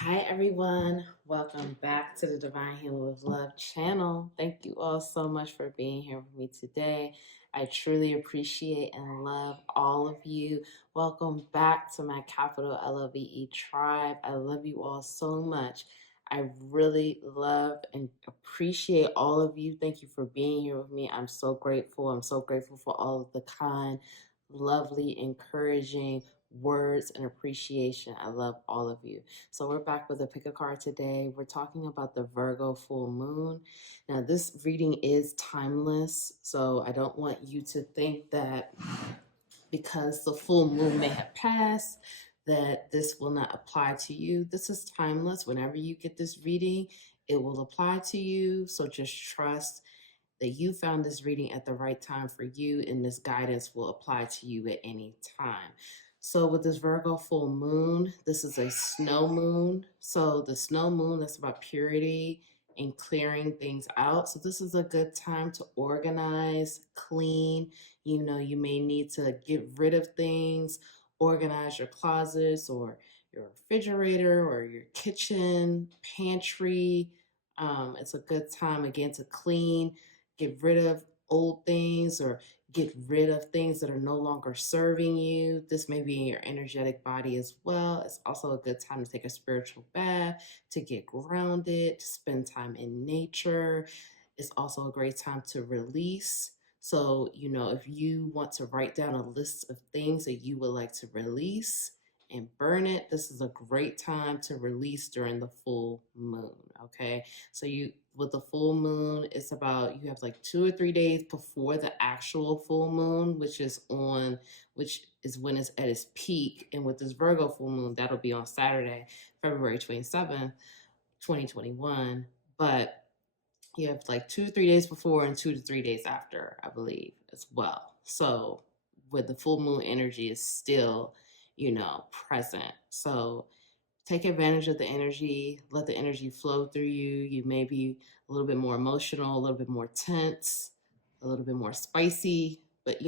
Hi, everyone. Welcome back to the Divine Healing with Love channel. Thank you all so much for being here with me today. I truly appreciate and love all of you. Welcome back to my capital LOVE tribe. I love you all so much. I really love and appreciate all of you. Thank you for being here with me. I'm so grateful. I'm so grateful for all of the kind, lovely, encouraging words and appreciation. I love all of you. So we're back with a pick a card today. We're talking about the Virgo full moon. Now this reading is timeless, so I don't want you to think that because the full moon may have passed that this will not apply to you. This is timeless. Whenever you get this reading, it will apply to you. So just trust that you found this reading at the right time for you, and this guidance will apply to you at any time. So with this Virgo full moon, this is a snow moon. So the snow moon, that's about purity and clearing things out. So this is a good time to organize, clean. You know, you may need to get rid of things, organize your closets or your refrigerator or your kitchen, pantry. It's a good time again to clean, get rid of old things or get rid of things that are no longer serving you. This may be in your energetic body as well. It's also a good time to take a spiritual bath, to get grounded, to spend time in nature. It's also a great time to release. So, you know, if you want to write down a list of things that you would like to release and burn it, this is a great time to release during the full moon. Okay. So with the full moon, it's about, you have like 2 or 3 days before the actual full moon, which is when it's at its peak. And with this Virgo full moon, that'll be on Saturday, February 27th, 2021. But you have like 2 to 3 days before and 2 to 3 days after, I believe, as well. So with the full moon energy is still, present. So take advantage of the energy, let the energy flow through you. You may be a little bit more emotional, a little bit more tense, a little bit more spicy, but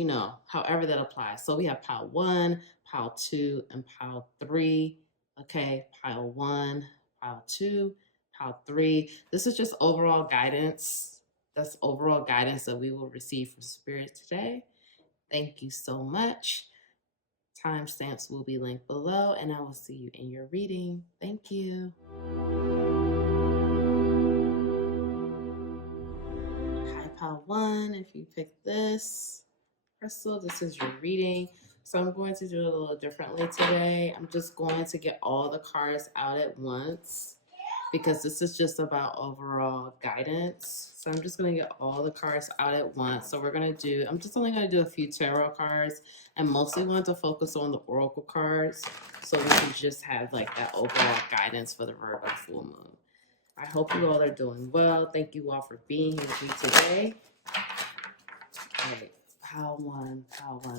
however that applies. So we have pile 1, pile 2, and pile 3. Okay, pile 1, pile 2, pile 3. This is just overall guidance. That's overall guidance that we will receive from Spirit today. Thank you so much. Timestamps will be linked below, and I will see you in your reading. Thank you. Hi, pile 1. If you pick this crystal, this is your reading. So I'm going to do it a little differently today. I'm just going to get all the cards out at once because this is just about overall guidance. So I'm just going to get all the cards out at once. So I'm just only going to do a few tarot cards. I mostly want to focus on the oracle cards so we can just have like that overall guidance for the Virgo full moon. I hope you all are doing well. Thank you all for being here with me today. All right, pile 1,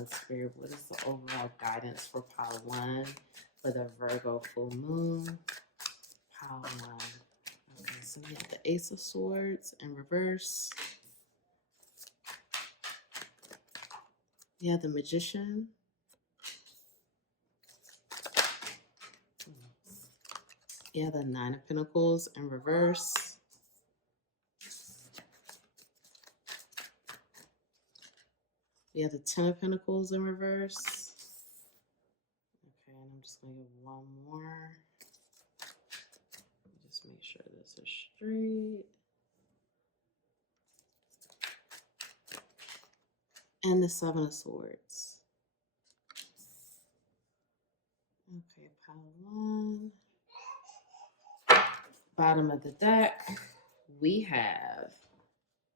Spirit. What is the overall guidance for pile 1 for the Virgo full moon? Pile 1. Okay, so we have the Ace of Swords in reverse. We have the Magician. We have the Nine of Pentacles in reverse. We have the Ten of Pentacles in reverse. Okay, and I'm just going to give one more. Just make sure this is straight. And the Seven of Swords. Okay, pile 1. Bottom of the deck, we have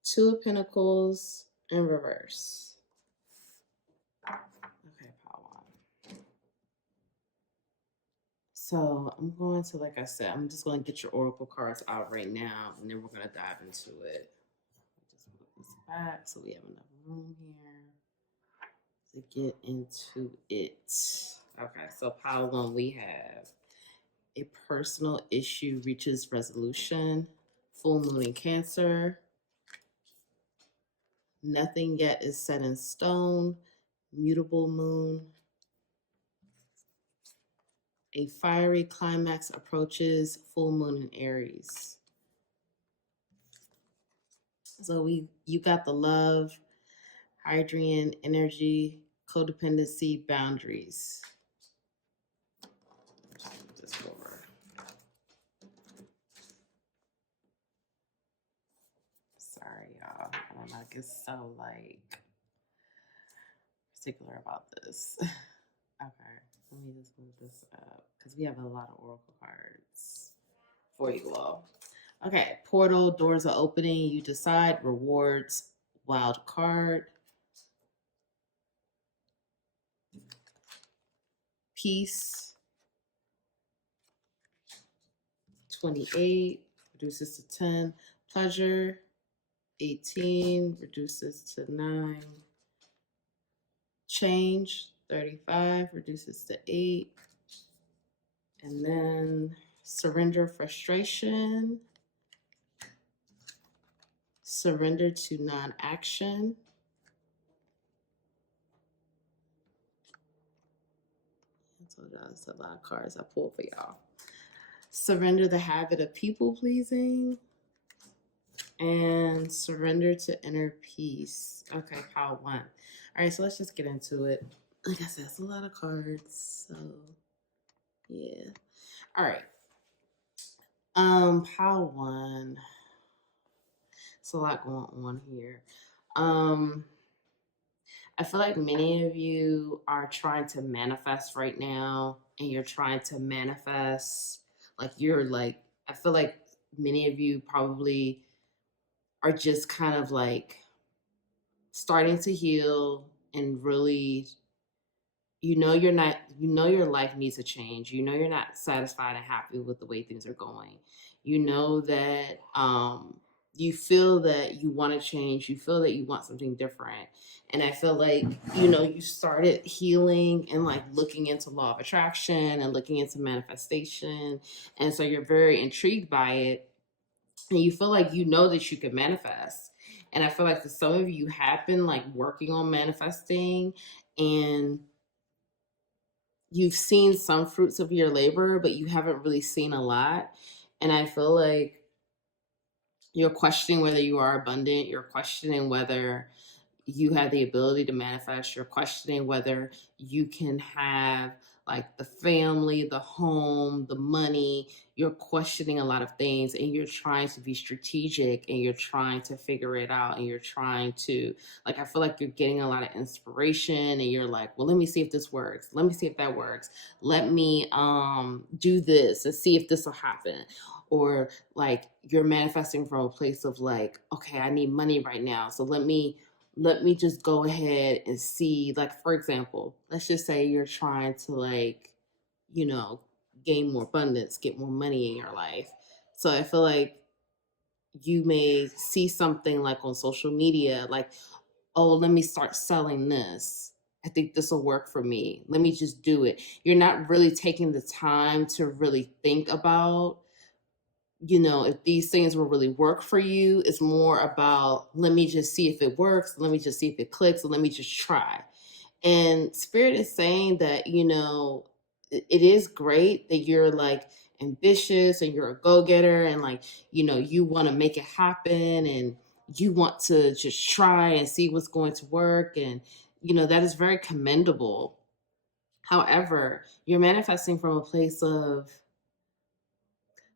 Two of Pentacles in reverse. Okay, pile 1. So I'm going to, like I said, I'm just going to get your oracle cards out right now, and then we're going to dive into it. Just move this back so we have enough room here to get into it. Okay, so pile 1, we have a personal issue reaches resolution, full moon in Cancer, nothing yet is set in stone, mutable moon, A fiery climax approaches, full moon in Aries. So you got the love, Hadrian energy, codependency, boundaries. Just over. Sorry, y'all. I don't know. I get so like particular about this. Okay, let me just move this up because we have a lot of oracle cards for you all. Okay, portal, doors are opening. You decide. Rewards, wild card. Peace, 28, reduces to 10. Pleasure, 18, reduces to 9. Change, 35, reduces to 8. And then surrender, frustration. Surrender to non-action. So that's a lot of cards I pulled for y'all. Surrender the habit of people-pleasing. And surrender to inner peace. Okay, pile 1. All right, so let's just get into it. Like I said, it's a lot of cards, so yeah. All right. Pile 1. It's a lot going on here. I feel like many of you are trying to manifest right now, and you're trying to manifest like I feel like many of you probably are just kind of like starting to heal and really you're not your life needs a change. You're not satisfied and happy with the way things are going. That you feel that you want to change. You feel that you want something different. And I feel like you started healing and like looking into law of attraction and looking into manifestation, and so you're very intrigued by it, and you feel like that you can manifest. And I feel like for some of you have been like working on manifesting, and you've seen some fruits of your labor, but you haven't really seen a lot. And I feel like you're questioning whether you are abundant. You're questioning whether you have the ability to manifest. You're questioning whether you can have like the family, the home, the money. You're questioning a lot of things, and you're trying to be strategic, and you're trying to figure it out, and you're trying to I feel like you're getting a lot of inspiration, and you're like, well, let me see if this works. Let me see if that works. Let me do this and see if this will happen. Or like you're manifesting from a place of like, okay, I need money right now. So let me just go ahead and see, like, for example, let's just say you're trying to gain more abundance, get more money in your life. So I feel like you may see something like on social media, like, oh, let me start selling this. I think this will work for me. Let me just do it. You're not really taking the time to really think about if these things will really work for you. It's more about, let me just see if it works. Let me just see if it clicks. And let me just try. And Spirit is saying that, it is great that you're like ambitious and you're a go-getter, and like, you want to make it happen, and you want to just try and see what's going to work. And, that is very commendable. However, you're manifesting from a place of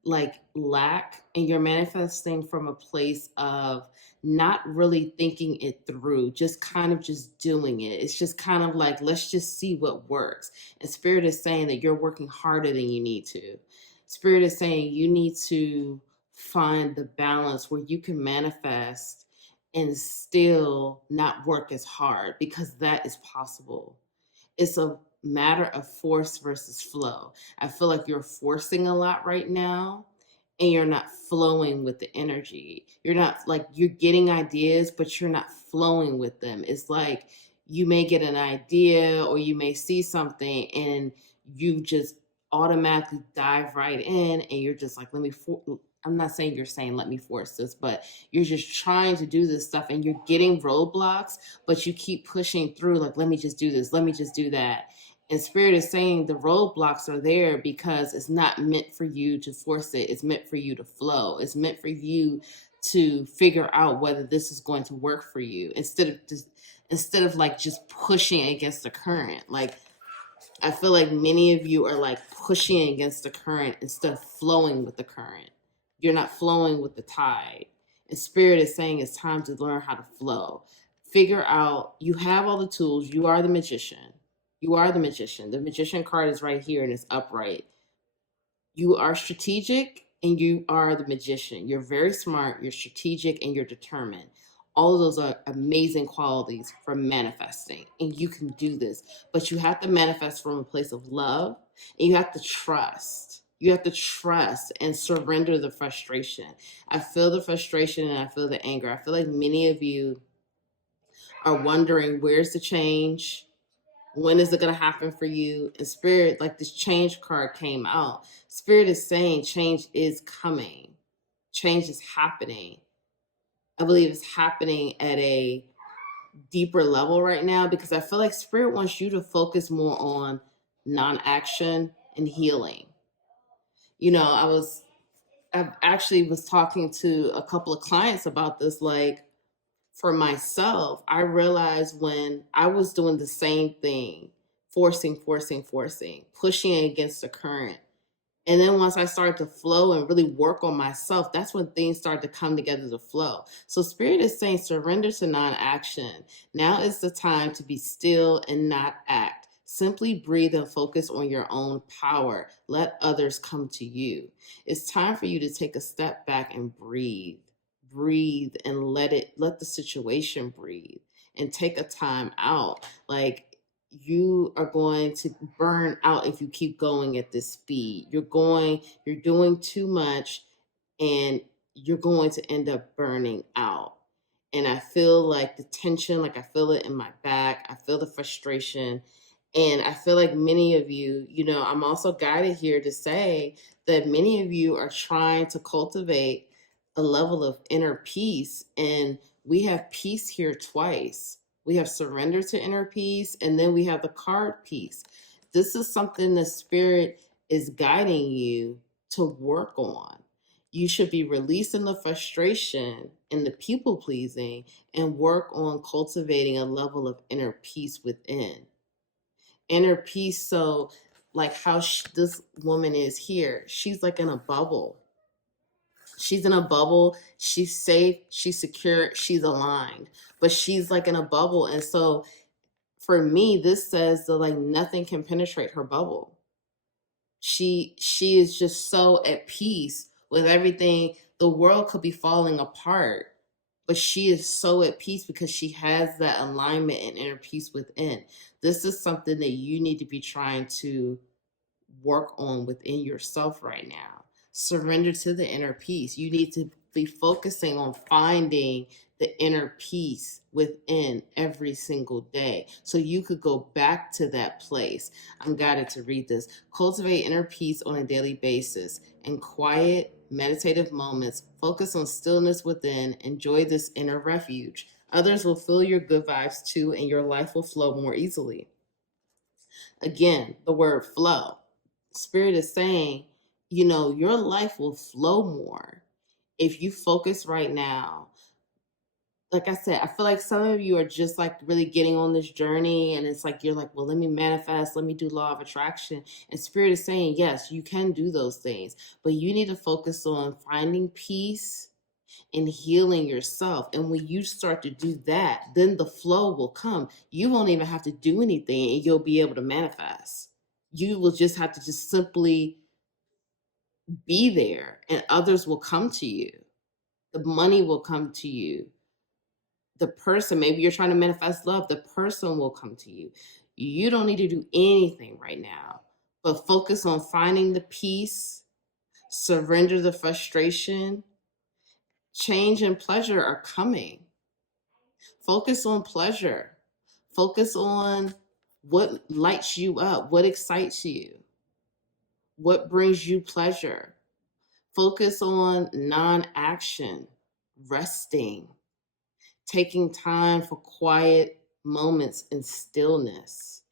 like lack, and you're manifesting from a place of not really thinking it through, just kind of just doing it. It's just kind of like, let's just see what works. And Spirit is saying that you're working harder than you need to. Spirit is saying you need to find the balance where you can manifest and still not work as hard, because that is possible. It's a matter of force versus flow. I feel like you're forcing a lot right now, and you're not flowing with the energy. You're not like, you're getting ideas, but you're not flowing with them. It's like you may get an idea, or you may see something, and you just automatically dive right in, and you're just like, I'm not saying you're saying let me force this, but you're just trying to do this stuff, and you're getting roadblocks, but you keep pushing through, like, let me just do this, let me just do that. And Spirit is saying the roadblocks are there because it's not meant for you to force it. It's meant for you to flow. It's meant for you to figure out whether this is going to work for you instead of like just pushing against the current. Like, I feel like many of you are like pushing against the current instead of flowing with the current. You're not flowing with the tide. And Spirit is saying it's time to learn how to flow. Figure out, you have all the tools. You are the magician. You are the magician. The magician card is right here and it's upright. You are strategic and you are the magician. You're very smart, you're strategic, and you're determined. All of those are amazing qualities for manifesting, and you can do this. But you have to manifest from a place of love, and you have to trust. You have to trust and surrender the frustration. I feel the frustration and I feel the anger. I feel like many of you are wondering, where's the change? When is it going to happen for you? And Spirit, like this change card came out. Spirit is saying change is coming. Change is happening. I believe it's happening at a deeper level right now because I feel like Spirit wants you to focus more on non-action and healing. You know, I actually was talking to a couple of clients about this. Like, for myself, I realized when I was doing the same thing, forcing, pushing against the current. And then once I started to flow and really work on myself, that's when things started to come together to flow. So Spirit is saying surrender to non-action. Now is the time to be still and not act. Simply breathe and focus on your own power. Let others come to you. It's time for you to take a step back and breathe. Breathe and let the situation breathe and take a time out. Like, you are going to burn out if you keep going at this speed. You're doing too much and you're going to end up burning out. And I feel like the tension, like I feel it in my back. I feel the frustration. And I feel like many of you, I'm also guided here to say that many of you are trying to cultivate a level of inner peace. And we have peace here twice. We have surrender to inner peace, and then we have the card piece. This is something the Spirit is guiding you to work on. You should be releasing the frustration and the people pleasing and work on cultivating a level of inner peace within. Inner peace, so like how this woman is here, she's like in a bubble. She's in a bubble. She's safe. She's secure. She's aligned. But she's like in a bubble. And so for me, this says that like nothing can penetrate her bubble. She is just so at peace with everything. The world could be falling apart, but she is so at peace because she has that alignment and inner peace within. This is something that you need to be trying to work on within yourself right now. Surrender to the inner peace. You need to be focusing on finding the inner peace within every single day so you could go back to that place. I'm guided to read this. Cultivate inner peace on a daily basis. In quiet, meditative moments, focus on stillness within. Enjoy this inner refuge. Others will feel your good vibes too, and your life will flow more easily. Again, the word flow. Spirit is saying, your life will flow more if you focus right now. Like I said, I feel like some of you are just like really getting on this journey, and it's like you're like, well, let me manifest, let me do law of attraction. And Spirit is saying, yes, you can do those things, but you need to focus on finding peace and healing yourself. And when you start to do that, then the flow will come. You won't even have to do anything and you'll be able to manifest. You will just have to just simply be there, and others will come to you. The money will come to you. The person, maybe you're trying to manifest love, the person will come to you. You don't need to do anything right now, but focus on finding the peace, surrender the frustration. Change and pleasure are coming. Focus on pleasure. Focus on what lights you up, what excites you, what brings you pleasure. Focus on non-action, resting, taking time for quiet moments and stillness.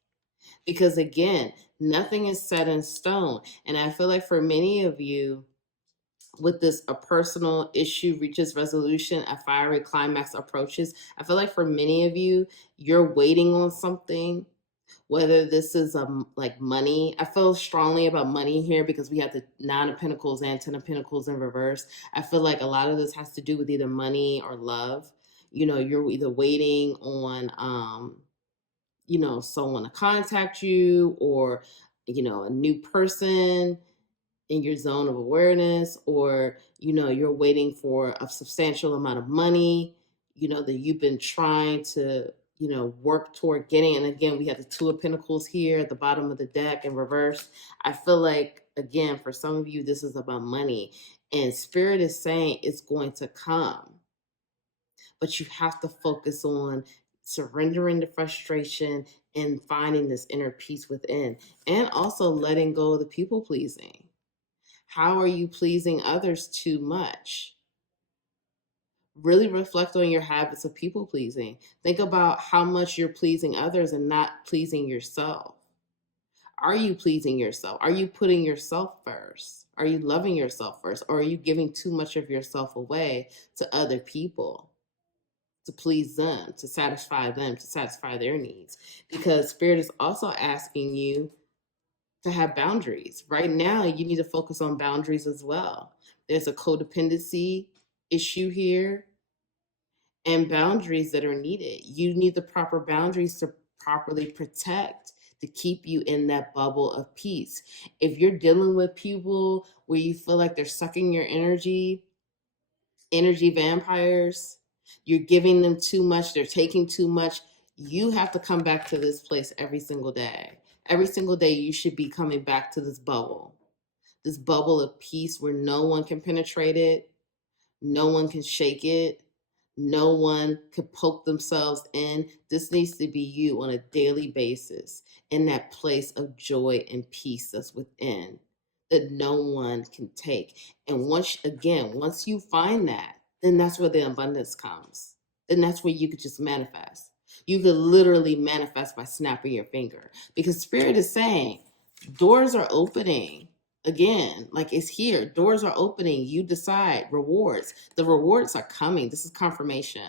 Because again, nothing is set in stone. And I feel like for many of you, with this, a personal issue reaches resolution, a fiery climax approaches. I feel like for many of you, you're waiting on something, whether this is like money. I feel strongly about money here because we have the Nine of Pentacles and Ten of Pentacles in reverse. I feel like a lot of this has to do with either money or love. You know, you're either waiting on someone to contact you, or a new person in your zone of awareness, or you're waiting for a substantial amount of money that you've been trying to work toward getting. And again, we have the Two of Pentacles here at the bottom of the deck in reverse. I feel like, again, for some of you, this is about money, and Spirit is saying it's going to come, but you have to focus on surrendering the frustration and finding this inner peace within, and also letting go of the people pleasing. How are you pleasing others too much? Really reflect on your habits of people pleasing. Think about how much you're pleasing others and not pleasing yourself. Are you pleasing yourself? Are you putting yourself first? Are you loving yourself first? Or are you giving too much of yourself away to other people to please them, to satisfy them, to satisfy their needs? Because Spirit is also asking you to have boundaries. Right now, you need to focus on boundaries as well. There's a codependency issue here, and boundaries that are needed. You need the proper boundaries to properly protect, to keep you in that bubble of peace. If you're dealing with people where you feel like they're sucking your energy vampires, you're giving them too much, they're taking too much, you have to come back to this place every single day. Every single day, you should be coming back to this bubble of peace where no one can penetrate it, no one can shake it, no one could poke themselves in. This needs to be you on a daily basis in that place of joy and peace that's within, that no one can take. And once you find that, then that's where the abundance comes. Then that's where you could just manifest. You could literally manifest by snapping your finger, because Spirit is saying doors are opening. Again, like, it's here. Doors are opening. You decide. Rewards. The rewards are coming. This is confirmation.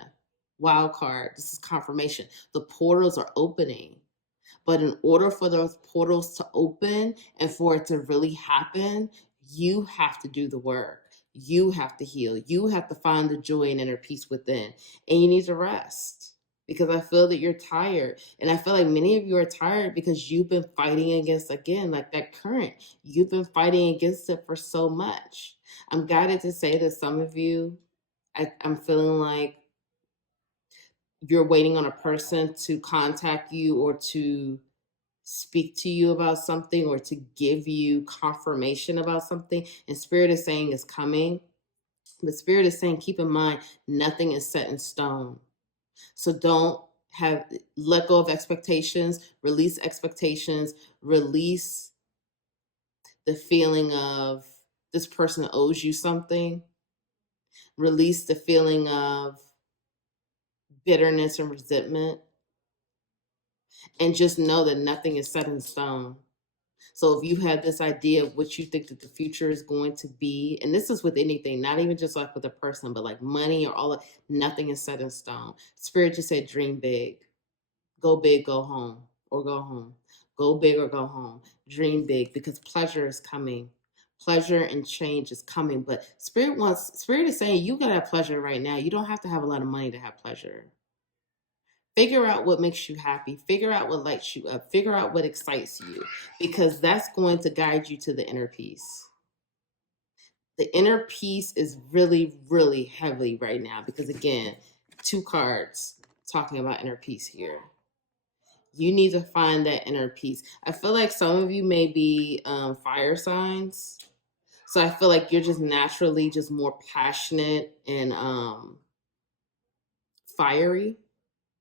Wild card. This is confirmation. The portals are opening. But in order for those portals to open and for it to really happen, you have to do the work. You have to heal. You have to find the joy and inner peace within. And you need to rest, because I feel that you're tired. And I feel like many of you are tired because you've been fighting against, again, like that current. You've been fighting against it for so much. I'm guided to say that some of you, I'm feeling like you're waiting on a person to contact you or to speak to you about something or to give you confirmation about something. And Spirit is saying it's coming. But Spirit is saying, keep in mind, nothing is set in stone. So don't let go of expectations, release expectations, release the feeling of this person owes you something, release the feeling of bitterness and resentment, and just know that nothing is set in stone. So if you have this idea of what you think that the future is going to be, and this is with anything, not even just like with a person, but like money or all of, nothing is set in stone. Spirit just said, dream big. Go big, go home, or go home. Go big or go home. Dream big, because pleasure is coming. Pleasure and change is coming. But Spirit is saying you gotta have pleasure right now. You don't have to have a lot of money to have pleasure. Figure out what makes you happy. Figure out what lights you up. Figure out what excites you, because that's going to guide you to the inner peace. The inner peace is really, really heavy right now, because again, 2 cards talking about inner peace here. You need to find that inner peace. I feel like some of you may be fire signs. So I feel like you're just naturally just more passionate and fiery.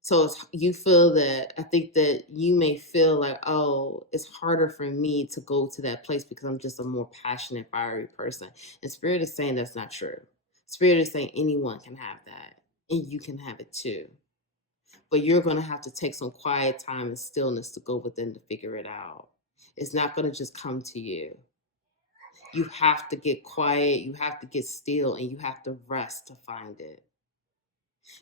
So you feel that, I think that you may feel like, oh, it's harder for me to go to that place because I'm just a more passionate, fiery person. And Spirit is saying that's not true. Spirit is saying anyone can have that, and you can have it too. But you're going to have to take some quiet time and stillness to go within to figure it out. It's not going to just come to you. You have to get quiet, you have to get still, and you have to rest to find it.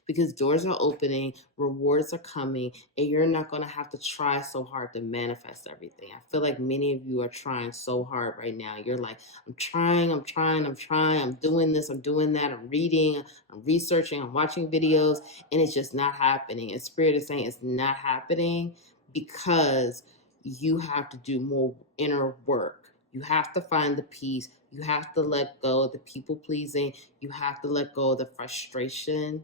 Because doors are opening, rewards are coming, and you're not going to have to try so hard to manifest everything. I feel like many of you are trying so hard right now. You're like, I'm trying, I'm doing this, I'm doing that, I'm reading, I'm researching, I'm watching videos, and it's just not happening. And Spirit is saying it's not happening because you have to do more inner work. You have to find the peace. You have to let go of the people pleasing. You have to let go of the frustration.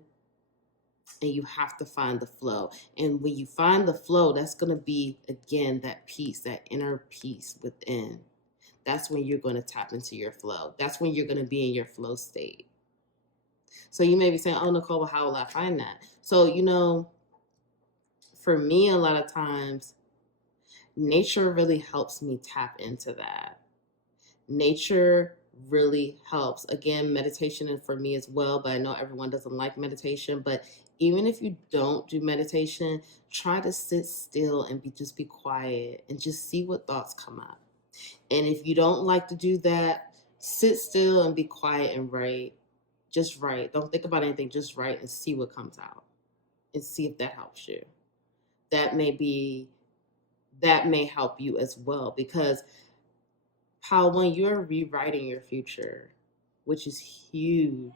And you have to find the flow. And when you find the flow, that's going to be, again, that peace, that inner peace within. That's when you're going to tap into your flow. That's when you're going to be in your flow state. So you may be saying, oh, Nicole, well, how will I find that? So, for me, a lot of times, nature really helps me tap into that. Nature really helps. Again, meditation is for me as well, but I know everyone doesn't like meditation. But even if you don't do meditation, try to sit still and just be quiet and just see what thoughts come up. And if you don't like to do that, sit still and be quiet and write. Just write. Don't think about anything. Just write and see what comes out and see if that helps you. That may help you as well, because when you're rewriting your future, which is huge,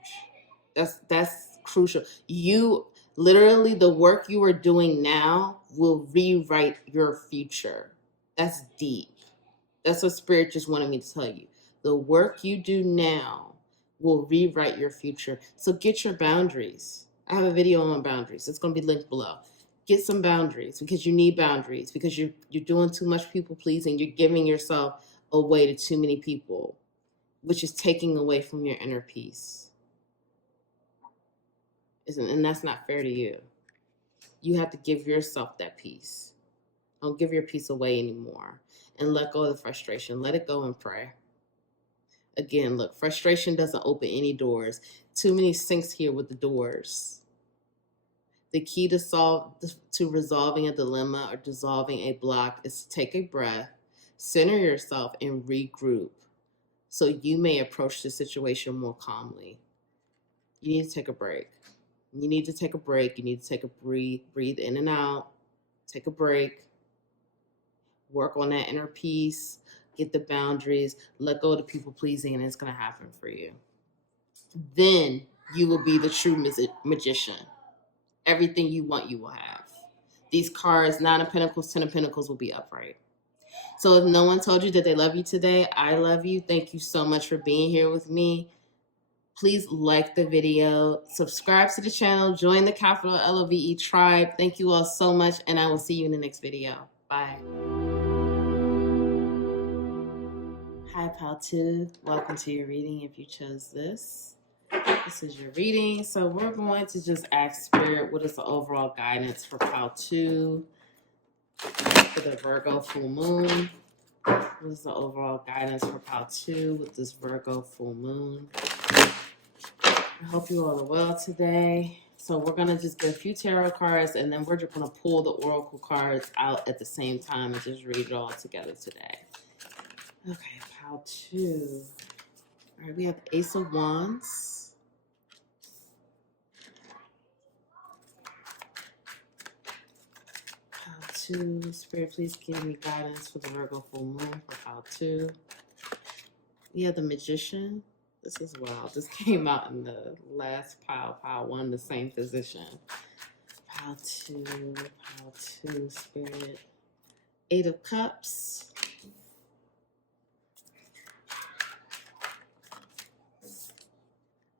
that's crucial. You literally, the work you are doing now will rewrite your future. That's deep. That's what Spirit just wanted me to tell you. The work you do now will rewrite your future. So get your boundaries. I have a video on boundaries. It's going to be linked below. Get some boundaries, because you need boundaries, because you're doing too much people pleasing. You're giving yourself away to too many people, which is taking away from your inner peace. And that's not fair to you. You have to give yourself that peace. Don't give your peace away anymore. And let go of the frustration. Let it go and pray. Again, look, frustration doesn't open any doors. Too many sinks here with the doors. The key to resolving a dilemma or dissolving a block is to take a breath, center yourself, and regroup so you may approach the situation more calmly. You need to take a break. You need to take a break. You need to take a breathe in and out. Take a break. Work on that inner peace. Get the boundaries. Let go of the people pleasing, and it's going to happen for you. Then you will be the true magician. Everything you want, you will have. These cards, 9 of Pentacles, 10 of Pentacles, will be upright. So if no one told you that they love you today, I love you. Thank you so much for being here with me. Please like the video, subscribe to the channel, join the capital LOVE tribe. Thank you all so much, and I will see you in the next video. Bye. Hi, Pal 2. Welcome to your reading if you chose this. This is your reading. So we're going to just ask Spirit, what is the overall guidance for Pal 2 for the Virgo full moon? What is the overall guidance for Pal 2 with this Virgo full moon? I hope you all are well today. So we're going to just get a few tarot cards, and then we're just going to pull the oracle cards out at the same time and just read it all together today. Okay, Pal 2. All right, we have Ace of Wands. Pal 2. Spirit, please give me guidance for the Virgo full moon for Pal 2. We have the Magician. This is wild. This came out in the last pile. Pile 1, the same position. Pile 2, Spirit. 8 of Cups.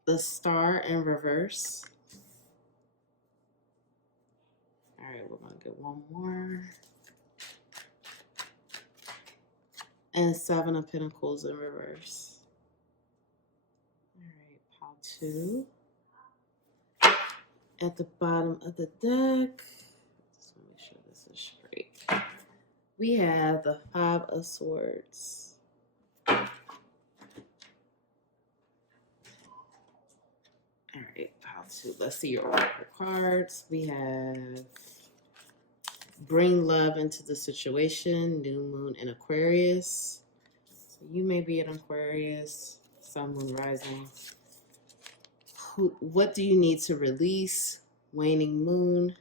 The Star in reverse. All right, we're going to get one more. And 7 of Pentacles in reverse. All right, Pile 2. At the bottom of the deck, just want to make sure this is straight. We have the 5 of Swords. All right, Pile two. Let's see your oracle cards. We have bring love into the situation, new moon in Aquarius. So you may be an Aquarius, sun, moon, rising. What do you need to release? Waning moon.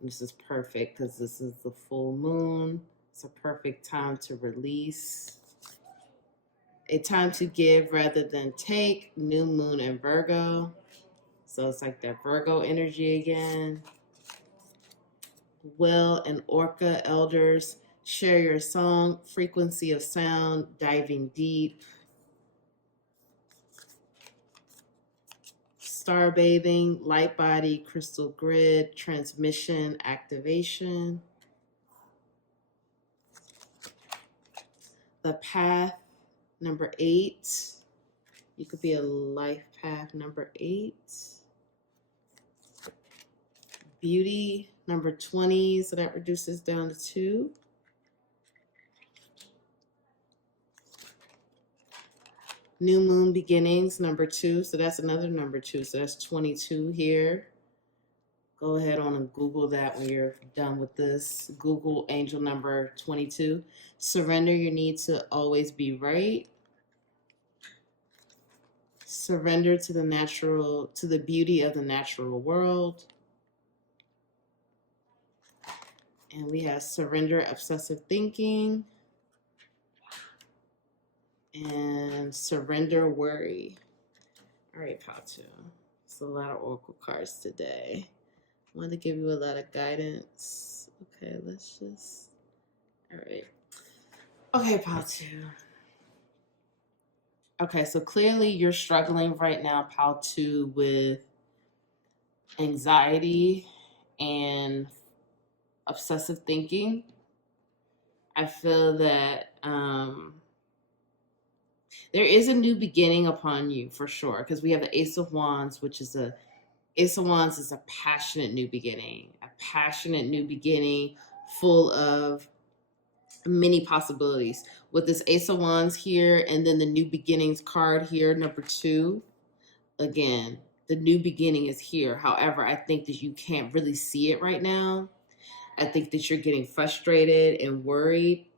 This is perfect because this is the full moon. It's a perfect time to release. A time to give rather than take. New moon in Virgo. So it's like that Virgo energy again. Will and Orca elders. Share your song. Frequency of sound. Diving deep. Star bathing, light body, crystal grid, transmission, activation. The path, number 8. You could be a life path, number 8. Beauty, number 20, so that reduces down to 2. New moon beginnings, number 2, so that's another number 2, so that's 22 here. Go ahead on and Google that when you're done with this. Google angel number 22. Surrender your need to always be right. Surrender to the natural, to the beauty of the natural world. And we have surrender obsessive thinking. And surrender worry. All right, Patu. It's a lot of oracle cards today. I want to give you a lot of guidance. Okay, let's just... All right. Okay, Patu. Okay, so clearly you're struggling right now, Patu, with anxiety and obsessive thinking. I feel that there is a new beginning upon you for sure, because we have the Ace of Wands, which is Ace of Wands is a passionate new beginning, full of many possibilities. With this Ace of Wands here, and then the new beginnings card here, number 2. Again, the new beginning is here. However, I think that you can't really see it right now. I think that you're getting frustrated and worried,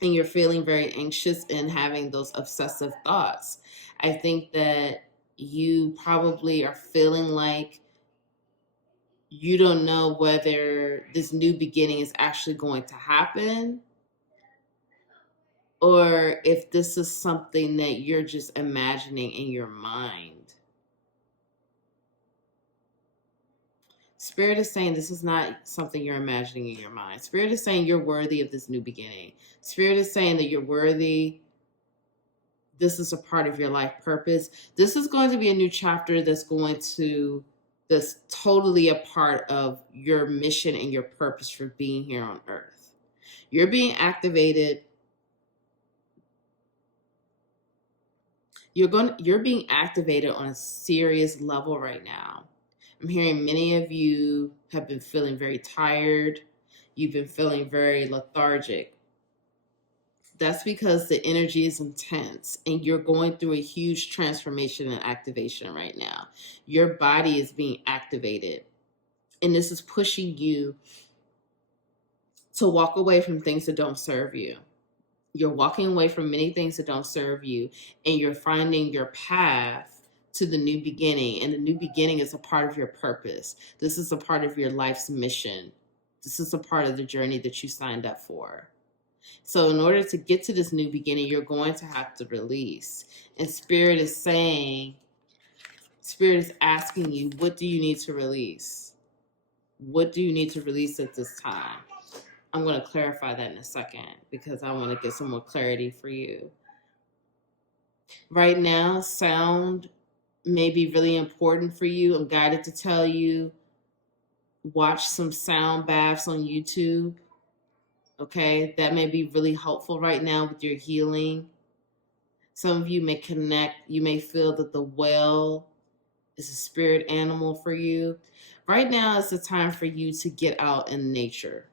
and you're feeling very anxious and having those obsessive thoughts. I think that you probably are feeling like you don't know whether this new beginning is actually going to happen, or if this is something that you're just imagining in your mind. Spirit is saying this is not something you're imagining in your mind. Spirit is saying you're worthy of this new beginning. Spirit is saying that you're worthy. This is a part of your life purpose. This is going to be a new chapter that's totally a part of your mission and your purpose for being here on earth. You're being activated. You're being activated on a serious level right now. I'm hearing many of you have been feeling very tired. You've been feeling very lethargic. That's because the energy is intense and you're going through a huge transformation and activation right now. Your body is being activated, and this is pushing you to walk away from things that don't serve you. You're walking away from many things that don't serve you, and you're finding your path to the new beginning. And the new beginning is a part of your purpose. This is a part of your life's mission. This is a part of the journey that you signed up for. So in order to get to this new beginning, you're going to have to release. And Spirit is asking you, what do you need to release? What do you need to release at this time? I'm going to clarify that in a second because I want to get some more clarity for you. Right now, sound may be really important for you. I'm guided to tell you, watch some sound baths on YouTube. Okay, that may be really helpful right now with your healing. Some of you may connect. You may feel that the whale is a spirit animal for you. Right now is the time for you to get out in nature.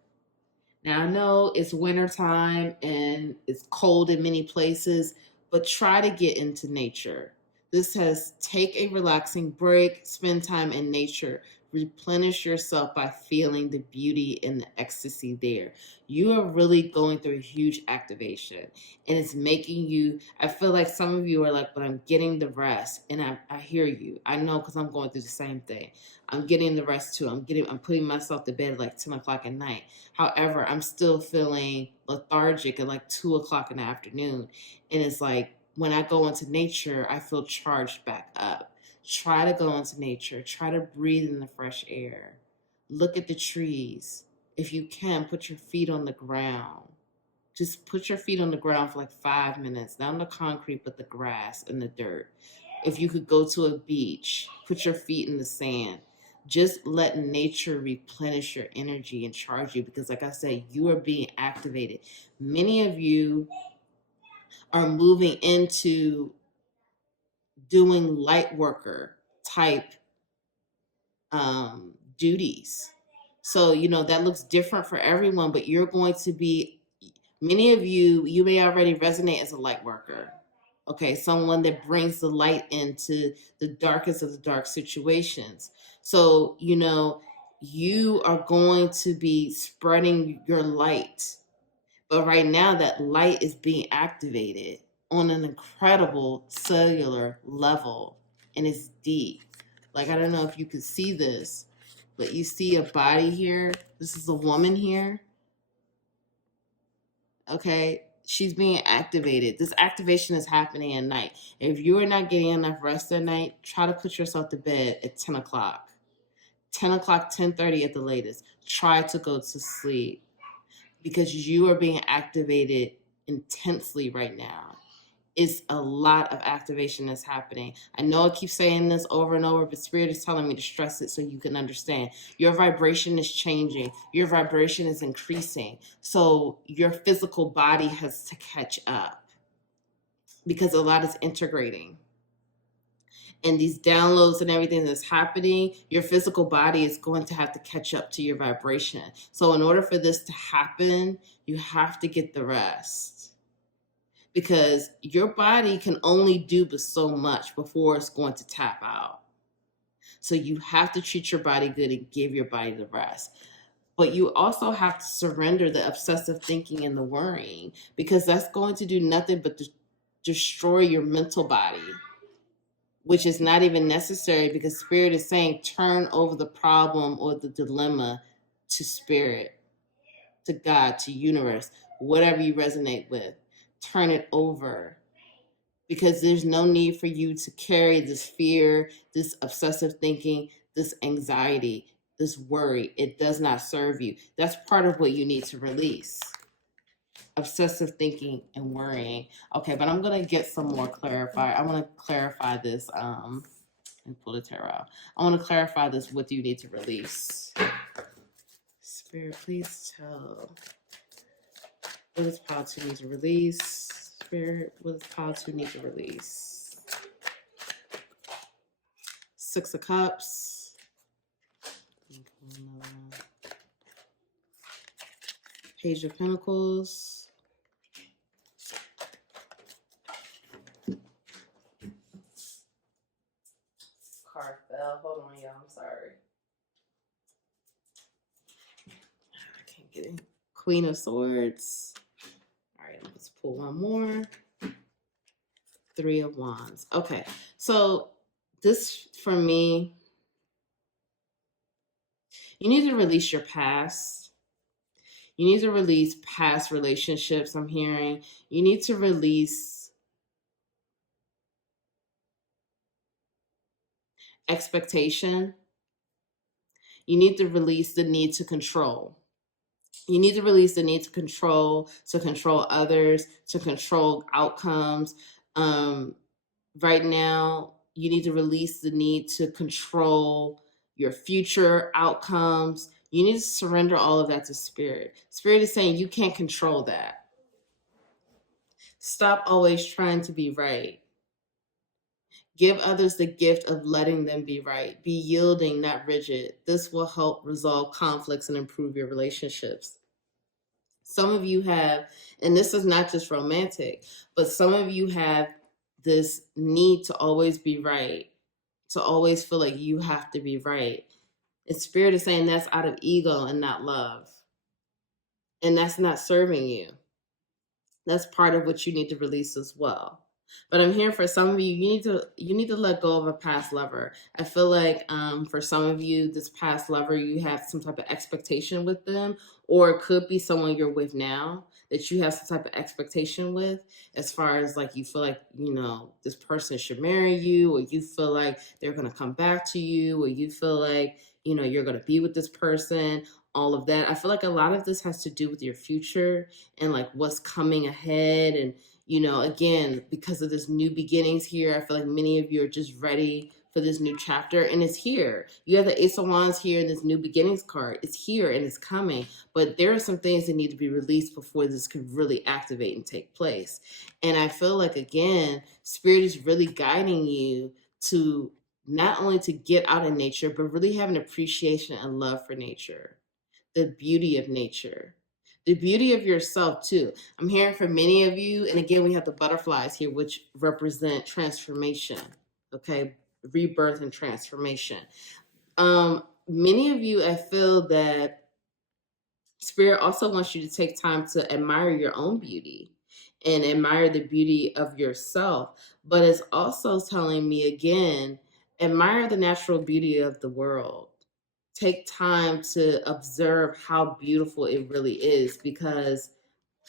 Now, I know it's wintertime and it's cold in many places, but try to get into nature. This says take a relaxing break, spend time in nature, replenish yourself by feeling the beauty and the ecstasy there. You are really going through a huge activation, and it's making you, I feel like some of you are like, but I'm getting the rest. And I hear you. I know, because I'm going through the same thing. I'm getting the rest too. I'm putting myself to bed at like 10 o'clock at night. However, I'm still feeling lethargic at like 2 o'clock in the afternoon. And it's like, when I go into nature, I feel charged back up. Try to go into nature. Try to breathe in the fresh air. Look at the trees. If you can, put your feet on the ground. Just put your feet on the ground for like 5 minutes, not on the concrete, but the grass and the dirt. If you could go to a beach, put your feet in the sand. Just let nature replenish your energy and charge you, because like I said, you are being activated. Many of you are moving into doing light worker type duties. So, that looks different for everyone, but you're going to be, many of you may already resonate as a light worker. Okay, someone that brings the light into the darkest of the dark situations. So, you are going to be spreading your light. But right now, that light is being activated on an incredible cellular level, and it's deep. Like, I don't know if you can see this, but you see a body here. This is a woman here. Okay, she's being activated. This activation is happening at night. If you are not getting enough rest at night, try to put yourself to bed at 10 o'clock. 10 o'clock, 10:30 at the latest. Try to go to sleep, because you are being activated intensely right now. It's a lot of activation that's happening. I know I keep saying this over and over, but Spirit is telling me to stress it so you can understand. Your vibration is changing. Your vibration is increasing. So your physical body has to catch up, because a lot is integrating. And these downloads and everything that's happening, your physical body is going to have to catch up to your vibration. So in order for this to happen, you have to get the rest, because your body can only do but so much before it's going to tap out. So you have to treat your body good and give your body the rest. But you also have to surrender the obsessive thinking and the worrying, because that's going to do nothing but destroy your mental body, which is not even necessary, because Spirit is saying turn over the problem or the dilemma to Spirit, to God, to universe, whatever you resonate with. Turn it over, because there's no need for you to carry this fear, this obsessive thinking, this anxiety, this worry. It does not serve you. That's part of what you need to release. Obsessive thinking and worrying. Okay, but I'm going to get some more clarified. I want to clarify this and pull the tarot out. I want to clarify this, what do you need to release? Spirit, please tell. What does pile 2 need to release? Spirit, what does pile 2 need to release? 6 of Cups. Page of Pentacles. Card fell. Hold on, y'all. I'm sorry. I can't get it. Queen of Swords. All right, let's pull one more. 3 of Wands. Okay, so this, for me, you need to release your past. You need to release past relationships, I'm hearing. You need to release expectation. You need to release the need to control. You need to release the need to control others, to control outcomes. Right now, you need to release the need to control your future outcomes. You need to surrender all of that to Spirit. Spirit is saying you can't control that. Stop always trying to be right. Give others the gift of letting them be right. Be yielding, not rigid. This will help resolve conflicts and improve your relationships. Some of you have, and this is not just romantic, but some of you have this need to always be right, to always feel like you have to be right. And Spirit is saying that's out of ego and not love. And that's not serving you. That's part of what you need to release as well. But I'm here for some of you. You need to let go of a past lover. I feel like for some of you, this past lover, you have some type of expectation with them, or it could be someone you're with now that you have some type of expectation with, as far as like you feel like, you know, this person should marry you, or you feel like they're gonna come back to you, or you feel like, you know, you're gonna be with this person. All of that. I feel like a lot of this has to do with your future and like what's coming ahead. And, you know, again, because of this new beginnings here, I feel like many of you are just ready for this new chapter, and it's here. You have the Ace of Wands here in this new beginnings card. It's here and it's coming, but there are some things that need to be released before this could really activate and take place. And I feel like, again, Spirit is really guiding you to not only to get out in nature, but really have an appreciation and love for nature, the beauty of nature, the beauty of yourself too. I'm hearing from many of you, and again, we have the butterflies here, which represent transformation, okay, rebirth and transformation. Many of you, I feel that Spirit also wants you to take time to admire your own beauty and admire the beauty of yourself, but it's also telling me again, admire the natural beauty of the world. Take time to observe how beautiful it really is, because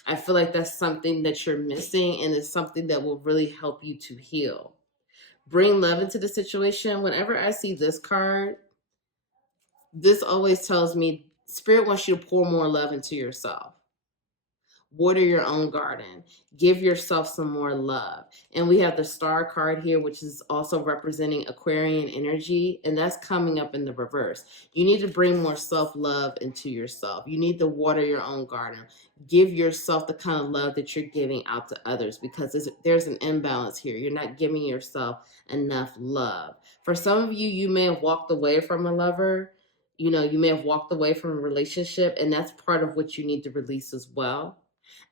I feel like that's something that you're missing, and it's something that will really help you to heal. Bring love into the situation. Whenever I see this card, this always tells me Spirit wants you to pour more love into yourself. Water your own garden. Give yourself some more love. And we have the star card here, which is also representing Aquarian energy, and that's coming up in the reverse. You need to bring more self-love into yourself. You need to water your own garden. Give yourself the kind of love that you're giving out to others, because there's an imbalance here. You're not giving yourself enough love. For some of you, you may have walked away from a lover. You know, you may have walked away from a relationship, and that's part of what you need to release as well.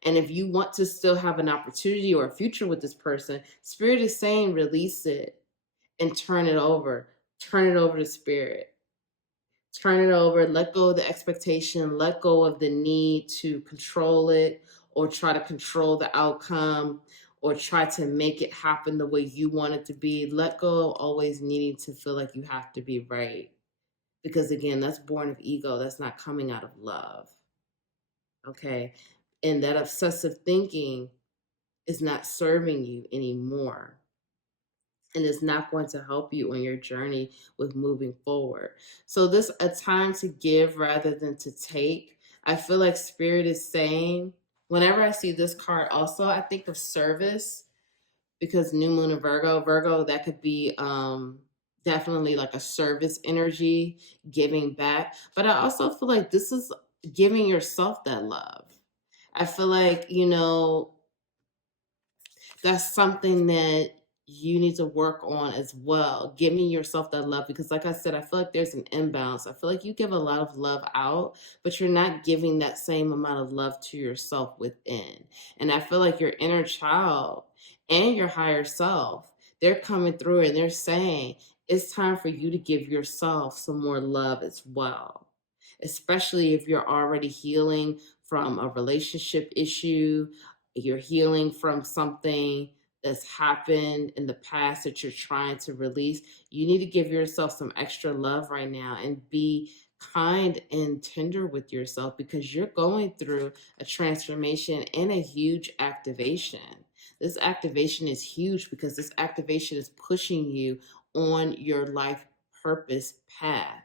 And if you want to still have an opportunity or a future with this person, Spirit is saying release it and turn it over. Turn it over to Spirit. Turn it over. Let go of the expectation. Let go of the need to control it or try to control the outcome or try to make it happen the way you want it to be. Let go of always needing to feel like you have to be right. Because again, that's born of ego. That's not coming out of love. Okay? And that obsessive thinking is not serving you anymore. And it's not going to help you on your journey with moving forward. So this a time to give rather than to take. I feel like Spirit is saying, whenever I see this card also, I think of service, because new moon in Virgo, that could be definitely like a service energy, giving back. But I also feel like this is giving yourself that love. I feel like, you know, that's something that you need to work on as well. Giving yourself that love, because like I said, I feel like there's an imbalance. I feel like you give a lot of love out, but you're not giving that same amount of love to yourself within. And I feel like your inner child and your higher self, they're coming through and they're saying it's time for you to give yourself some more love as well, especially if you're already healing from a relationship issue, you're healing from something that's happened in the past that you're trying to release. You need to give yourself some extra love right now and be kind and tender with yourself, because you're going through a transformation and a huge activation. This activation is huge because this activation is pushing you on your life purpose path,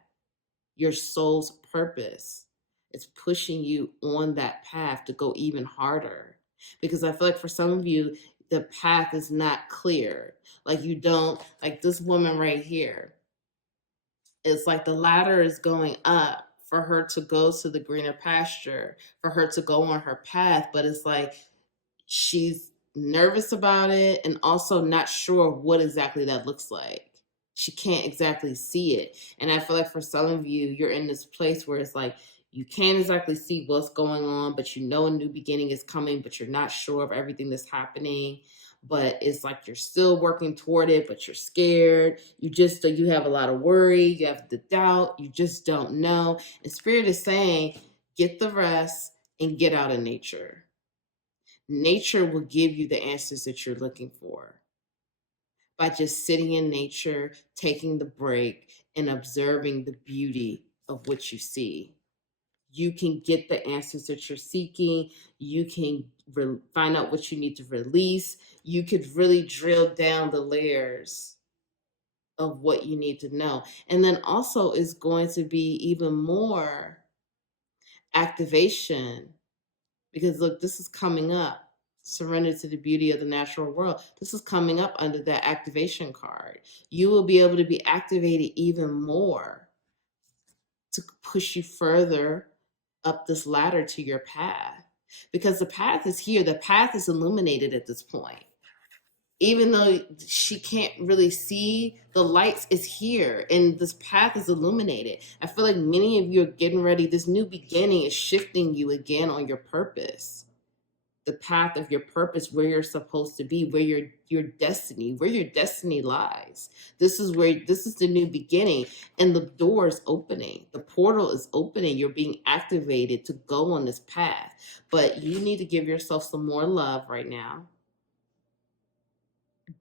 your soul's purpose. It's pushing you on that path to go even harder. Because I feel like for some of you, the path is not clear. Like you don't, like this woman right here, it's like the ladder is going up for her to go to the greener pasture, for her to go on her path. But it's like she's nervous about it and also not sure what exactly that looks like. She can't exactly see it. And I feel like for some of you, you're in this place where it's like You can't exactly see what's going on, but you know a new beginning is coming, but you're not sure of everything that's happening. But it's like you're still working toward it, but you're scared. You have a lot of worry. You have the doubt. You just don't know. And Spirit is saying, get the rest and get out of nature. Nature will give you the answers that you're looking for by just sitting in nature, taking the break, and observing the beauty of what you see. You can get the answers that you're seeking. You can find out what you need to release. You could really drill down the layers of what you need to know. And then also is going to be even more activation, because look, this is coming up. Surrender to the beauty of the natural world. This is coming up under that activation card. You will be able to be activated even more to push you further up this ladder to your path, because the path is here. The path is illuminated at this point. Even though she can't really see, the lights is here and this path is illuminated. I feel like many of you are getting ready. This new beginning is shifting you again on your purpose, the path of your purpose, where you're supposed to be, where your destiny lies. This is the new beginning, and the door is opening. The portal is opening. You're being activated to go on this path, but you need to give yourself some more love right now.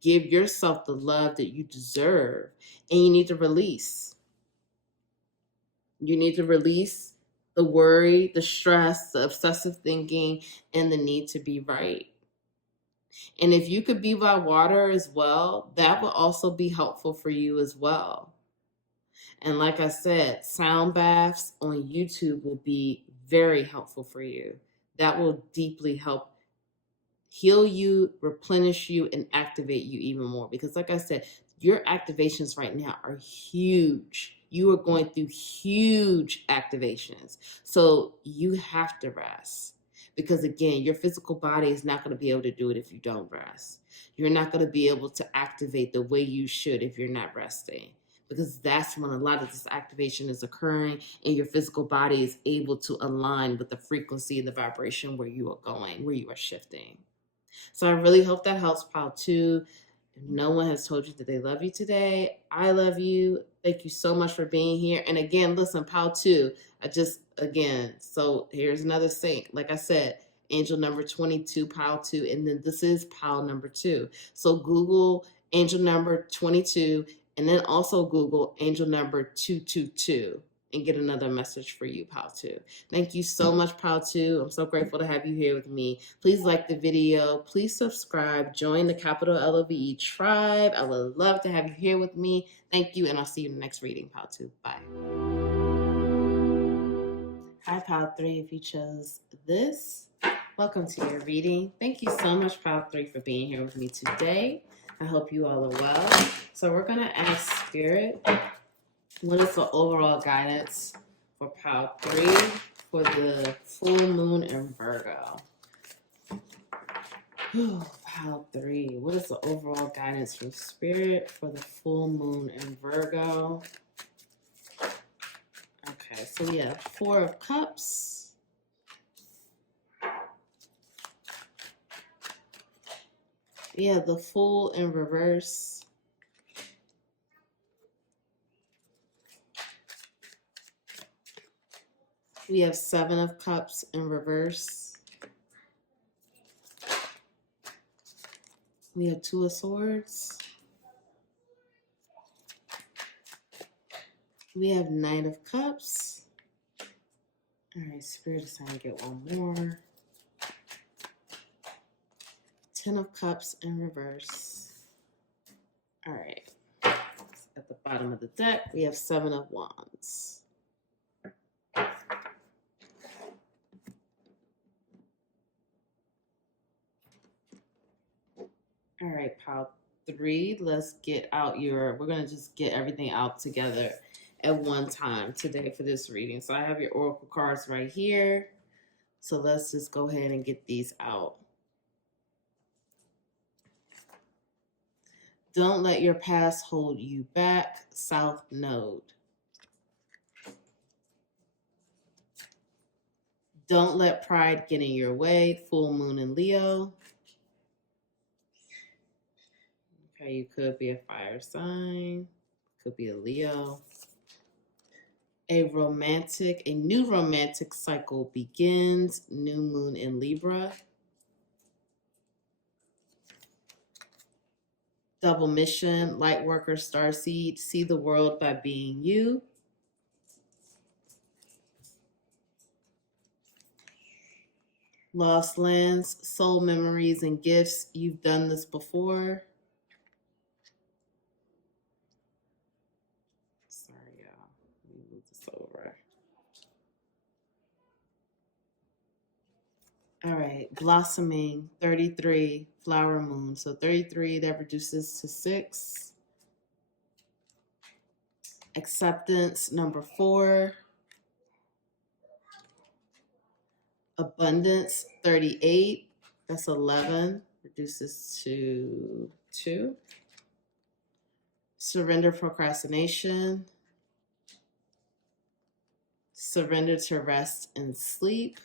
Give yourself the love that you deserve, and you need to release. You need to release the worry, the stress, the obsessive thinking, and the need to be right. And if you could be by water as well, that will also be helpful for you as well. And like I said, sound baths on YouTube will be very helpful for you. That will deeply help heal you, replenish you, and activate you even more. Because like I said, your activations right now are huge. You are going through huge activations. So you have to rest. Because again, your physical body is not going to be able to do it if you don't rest. You're not going to be able to activate the way you should if you're not resting. Because that's when a lot of this activation is occurring and your physical body is able to align with the frequency and the vibration where you are going, where you are shifting. So I really hope that helps, Pile 2. If no one has told you that they love you today, I love you. Thank you so much for being here. And again, listen, Pile 2, so here's another sync. Like I said, angel number 22, Pile 2, and then this is Pile number 2. So Google angel number 22, and then also Google angel number 222. And get another message for you, Pile 2. Thank you so much, Pile 2. I'm so grateful to have you here with me. Please like the video. Please subscribe. Join the capital LOVE tribe. I would love to have you here with me. Thank you, and I'll see you in the next reading, Pile 2. Bye. Hi, Pile 3, if you chose this. Welcome to your reading. Thank you so much, Pile 3, for being here with me today. I hope you all are well. So we're going to ask Spirit, what is the overall guidance for Pile 3 for the full moon in Virgo? Pile 3, what is the overall guidance from Spirit for the full moon in Virgo? Okay, so we have 4 of Cups. We have the Fool in reverse. We have 7 of Cups in reverse. We have 2 of Swords. We have 9 of Cups. All right, Spirit is trying to get one more. 10 of Cups in reverse. All right. At the bottom of the deck, we have 7 of Wands. All right, Pile 3, let's get out we're going to just get everything out together at one time today for this reading. So I have your oracle cards right here. So let's just go ahead and get these out. Don't let your past hold you back, South Node. Don't let pride get in your way. Full moon in Leo. Okay, you could be a fire sign. Could be a Leo. A new romantic cycle begins. New moon in Libra. Double mission, light worker, starseed, see the world by being you. Lost lands, soul memories and gifts. You've done this before. Sorry, y'all. Let me move this over. All right, blossoming, 33, flower moon. So 33, that reduces to 6. Acceptance, number 4. Abundance, 38. That's 11, reduces to 2. Surrender, procrastination. Surrender to rest and sleep.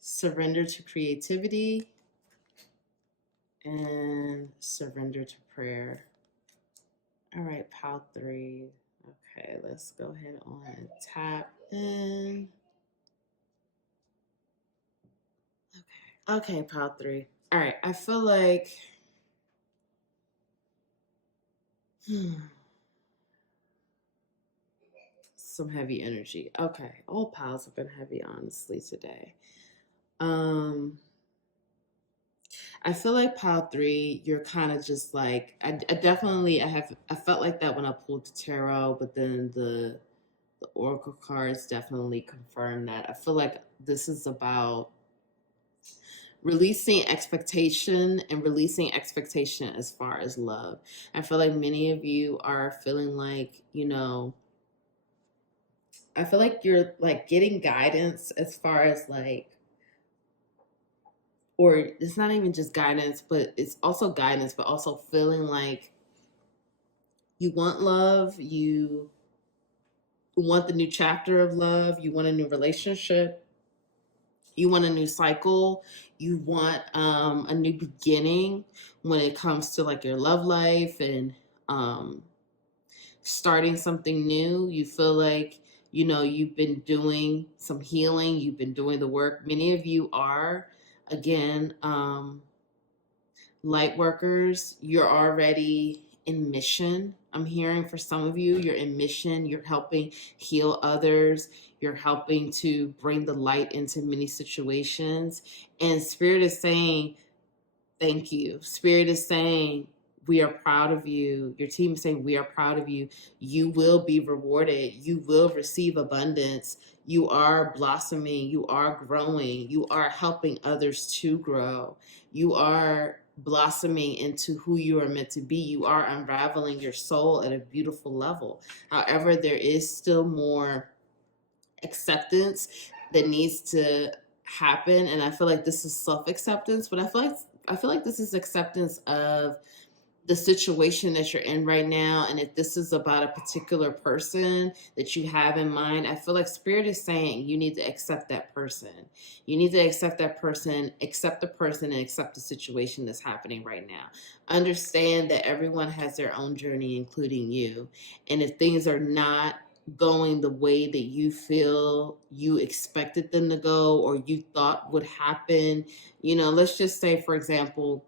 Surrender to creativity. And surrender to prayer. All right, pile 3. Okay, let's go ahead on and tap in. Okay, pile 3. All right, I feel like some heavy energy. Okay, all piles have been heavy, honestly, today. I feel like pile 3, you're kind of just like, I felt like that when I pulled the tarot, but then the oracle cards definitely confirm that. I feel like this is about releasing expectation and releasing expectation as far as love. I feel like many of you are feeling like, I feel like you're like getting guidance as far as like, or it's not even just guidance, but it's also guidance, but also feeling like you want love, you want the new chapter of love, you want a new relationship, you want a new cycle, you want a new beginning when it comes to like your love life and starting something new. You feel like, you've been doing some healing, you've been doing the work. Many of you are, again, light workers, you're already in mission. I'm hearing for some of you, you're in mission, you're helping heal others, you're helping to bring the light into many situations. And Spirit is saying, thank you. Spirit is saying, we are proud of you. Your team is saying, we are proud of you. You will be rewarded. You will receive abundance. You are blossoming. You are growing. You are helping others to grow. You are blossoming into who you are meant to be. You are unraveling your soul at a beautiful level. However, there is still more acceptance that needs to happen. And I feel like this is self-acceptance, but I feel like this is acceptance of the situation that you're in right now. And if this is about a particular person that you have in mind, I feel like Spirit is saying you need to accept that person. You need to accept that person, accept the person, and accept the situation that's happening right now. Understand that everyone has their own journey, including you. And if things are not going the way that you feel you expected them to go or you thought would happen, let's just say, for example,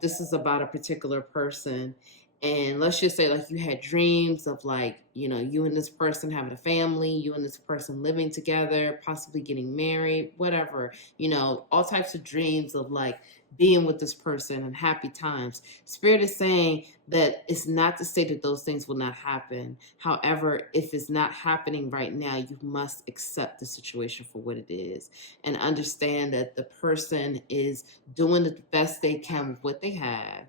this is about a particular person, and let's just say like you had dreams of like, you and this person having a family, you and this person living together, possibly getting married, whatever, all types of dreams of like being with this person and happy times. Spirit is saying that it's not to say that those things will not happen. However, if it's not happening right now, you must accept the situation for what it is and understand that the person is doing the best they can with what they have,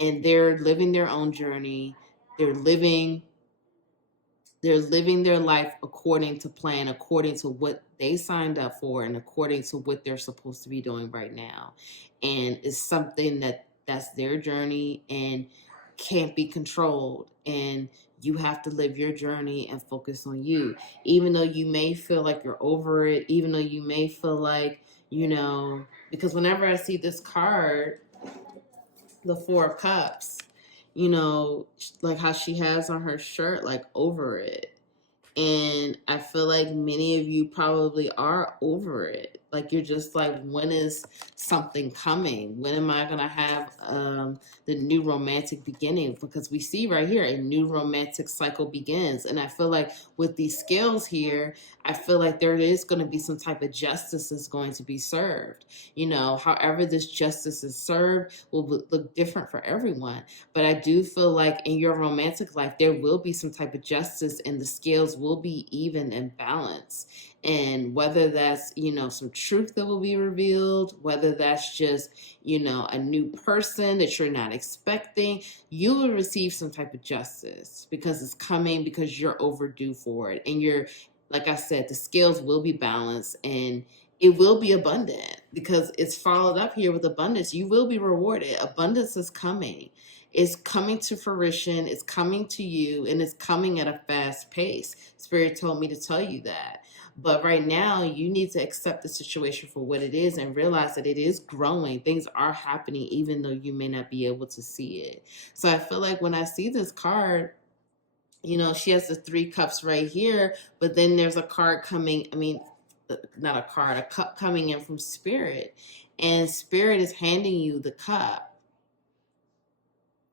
and they're living their own journey. They're living their life according to plan, according to what they signed up for, and according to what they're supposed to be doing right now. And it's something that's their journey and can't be controlled. And You have to live your journey and focus on you. Even though you may feel like you're over it, even though you may feel like, because whenever I see this card, the Four of Cups, like how she has on her shirt, like over it. And I feel like many of you probably are over it. Like you're just like, when is something coming? When am I going to have the new romantic beginning? Because we see right here, a new romantic cycle begins. And I feel like with these scales here, I feel like there is going to be some type of justice that's going to be served. However this justice is served will look different for everyone. But I do feel like in your romantic life, there will be some type of justice and the scales will be even and balanced. And whether that's, some truth that will be revealed, whether that's just, a new person that you're not expecting, you will receive some type of justice because it's coming, because you're overdue for it. And like I said, the scales will be balanced and it will be abundant because it's followed up here with abundance. You will be rewarded. Abundance is coming. It's coming to fruition. It's coming to you and it's coming at a fast pace. Spirit told me to tell you that. But right now, you need to accept the situation for what it is and realize that it is growing. Things are happening, even though you may not be able to see it. So I feel like when I see this card, she has the Three Cups right here, but then there's a card coming. Not a card, a cup coming in from Spirit. And Spirit is handing you the cup,